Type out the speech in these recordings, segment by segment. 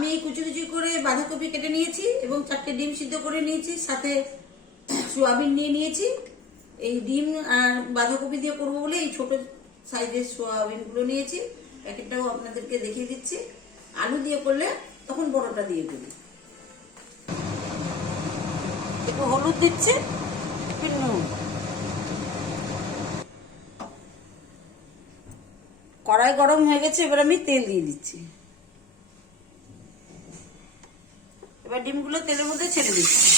আমি এই কুচি কুচি করে বাঁধাকপি কেটে নিয়েছি এবং চারটে ডিম সিদ্ধ করে নিয়েছি, সাথে সোয়াবিন নিয়ে নিয়েছি। এই ডিম আর বাঁধাকপি দিয়ে করব বলে এই ছোট সাইজের সোয়াবিনগুলো নিয়েছি। প্যাকেটটাও আপনাদেরকে দেখিয়ে দিচ্ছি। আলু দিয়ে করলে তখন বড়টা দিয়ে দেবো। একটু হলুদ দিচ্ছি কড়াই গরম হয়ে গেছে, এবার আমি তেল দিয়ে দিচ্ছি। এবার ডিমগুলো তেলের মধ্যে ছেড়ে দিচ্ছি।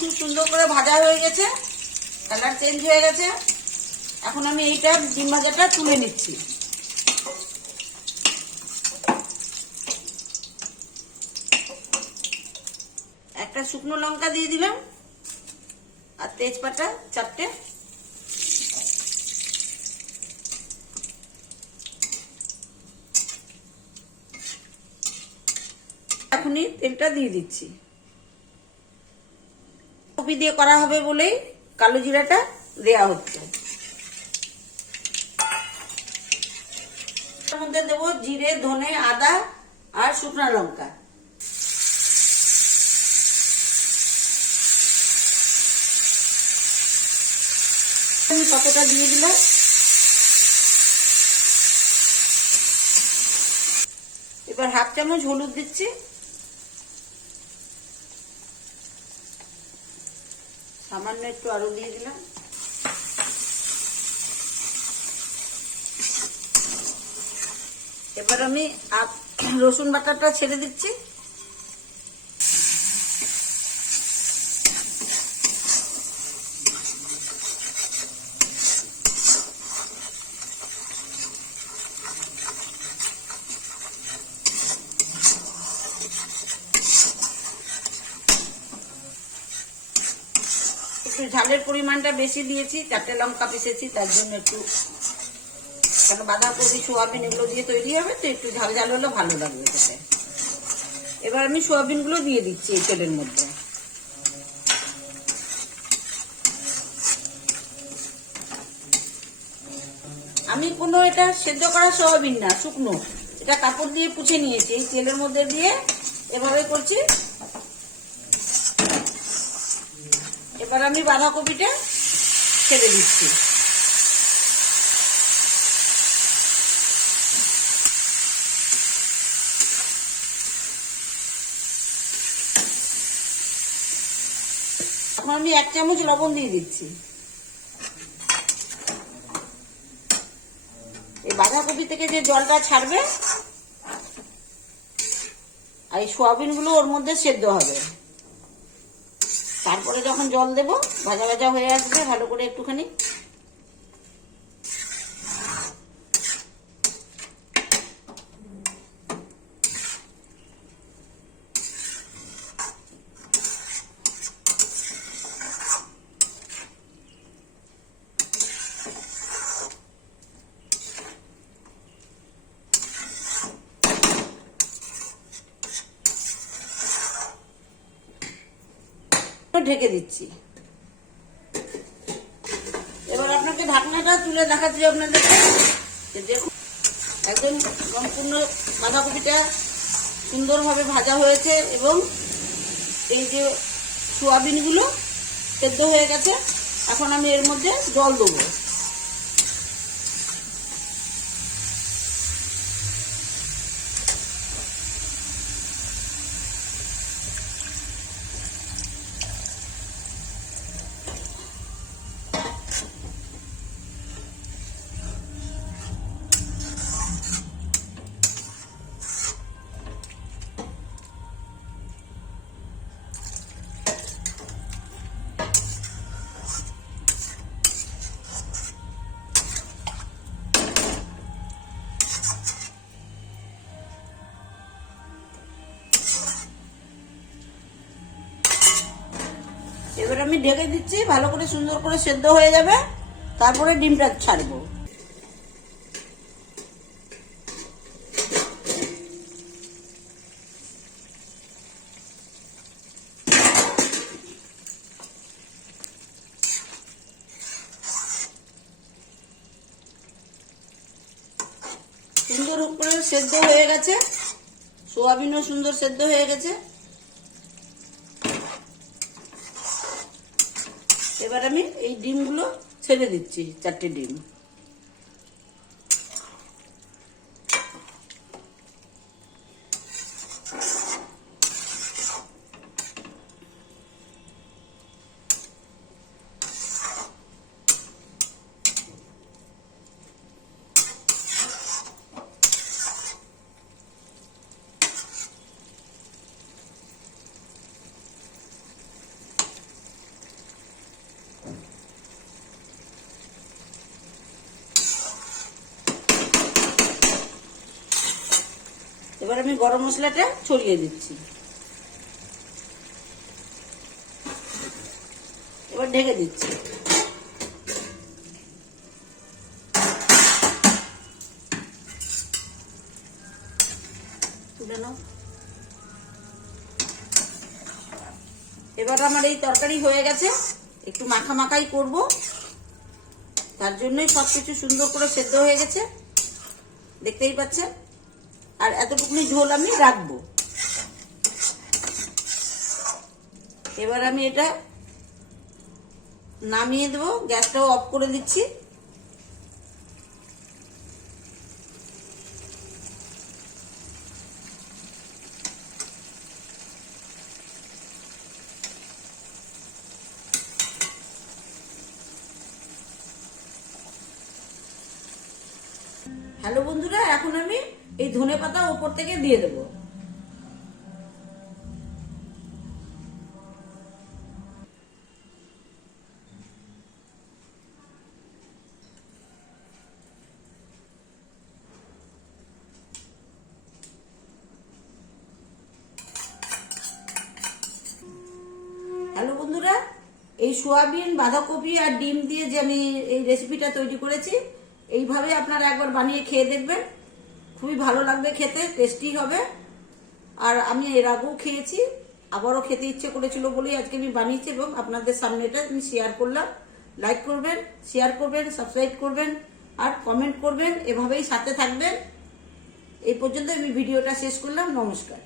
খুব সুন্দর করে ভাজা হয়ে গেছে, কালার চেঞ্জ হয়ে গেছে। এখন আমি এইটা ডিম ভাজাটা তুলে নিচ্ছি। একটা শুকনো লঙ্কা দিয়ে দিলাম, আর তেজপাতা চারটে এখনই তেলটা দিয়ে দিচ্ছি। কপি দিয়ে করা হবে বলেই কালো জিরাটা দেয়া হচ্ছে। মধ্যে দেবো জিরে, ধনে, আদা আর শুকনো লঙ্কা। আমি কতটা দিয়ে দিলাম? এবার হাফ চামচ হলুদ দিচ্ছি। সামান্য একটু আরও দিয়ে দিলাম। এবার আমি রসুন বাটাটা ছেড়ে দিচ্ছি। একটু ঝালের পরিমাণটা বেশি দিয়েছি, চারটে লঙ্কা পিসেছি তার জন্য একটু কেন বাঁধাকপি, সোয়াবিন এগুলো দিয়ে তৈরি হবে, তো একটু ঝাল ঝাল হলে ভালো লাগবে খেতে। এবার আমি সোয়াবিনগুলো দিয়ে দিচ্ছি এই তেলের মধ্যে। আমি কোনো এটা সেদ্ধ করা সোয়াবিন না, শুকনো। এটা কাপড় দিয়ে পুছে নিয়েছি তেলের মধ্যে দিয়ে এভাবে করছি। এবার আমি বাঁধাকপিটা ছেড়ে দিচ্ছি। আমি এক চামচ লবণ দিয়ে দিচ্ছি। এই বাঁধাকপি থেকে যে জলটা ছাড়বে, আর এই সোয়াবিনগুলো ওর মধ্যে সেদ্ধ হবে। তারপরে যখন জল দেব ভাজা ভাজা হয়ে আসবে ভালো করে একটুখানি ঢেকে দিচ্ছি। এবার আপনাকে ঢাকনাটা তুলে দেখাচ্ছি আপনাদের। দেখুন, একদম সম্পূর্ণ বাঁধাকপিটা সুন্দরভাবে ভাজা হয়েছে এবং এই যে সোয়াবিনগুলো সেদ্ধ হয়ে গেছে, এখন আমি এর মধ্যে জল দেবো। এবার আমি ঢেকে দিচ্ছি, ভালো করে সুন্দর করে সেদ্ধ হয়ে যাবে। তারপরে ডিমটা ছাড়বো। সুন্দর উপরে সেদ্ধ হয়ে গেছে। সোয়াবিনও সুন্দর সেদ্ধ হয়ে গেছে। এবার আমি এই ডিমগুলো ছেড়ে দিচ্ছি চারটে ডিম। এবার আমি গরম মশলাটা ছড়িয়ে দিচ্ছি। এবার ঢেকে দিচ্ছি। এবার আমার এই তরকারি হয়ে গেছে। একটু মাখা মাখাই করব। তার জন্যই সবকিছু সুন্দর করে সেদ্ধ হয়ে গেছে। দেখতেই পাচ্ছেন? আর এতটুকুনি ঝোল আমি রাখব। এবার আমি এটা নামিয়ে দেবো, গ্যাসটাও অফ করে দিচ্ছি। হ্যালো বন্ধুরা, এখন আমি এই ধনে পাতা উপর থেকে দিয়ে দেব। হ্যালো বন্ধুরা, এই সোয়াবিন, বাঁধাকপি আর ডিম দিয়ে যে আমি এই রেসিপিটা তৈরি করেছি, এইভাবে আপনারা একবার বানিয়ে খেয়ে দেখবেন। খুবই ভালো লাগবে খেতে টেস্টি হবে। আর আমি এর আগেও খেয়েছি, আবারও খেতে ইচ্ছে করেছিল বলেই আজকে আমি বানিয়েছি এবং আপনাদের সামনে এটা আমি শেয়ার করলাম। লাইক করবেন শেয়ার করবেন সাবস্ক্রাইব করবেন, আর কমেন্ট করবেন, এভাবেই সাথে থাকবেন। এই পর্যন্ত আমি ভিডিওটা শেষ করলাম, নমস্কার।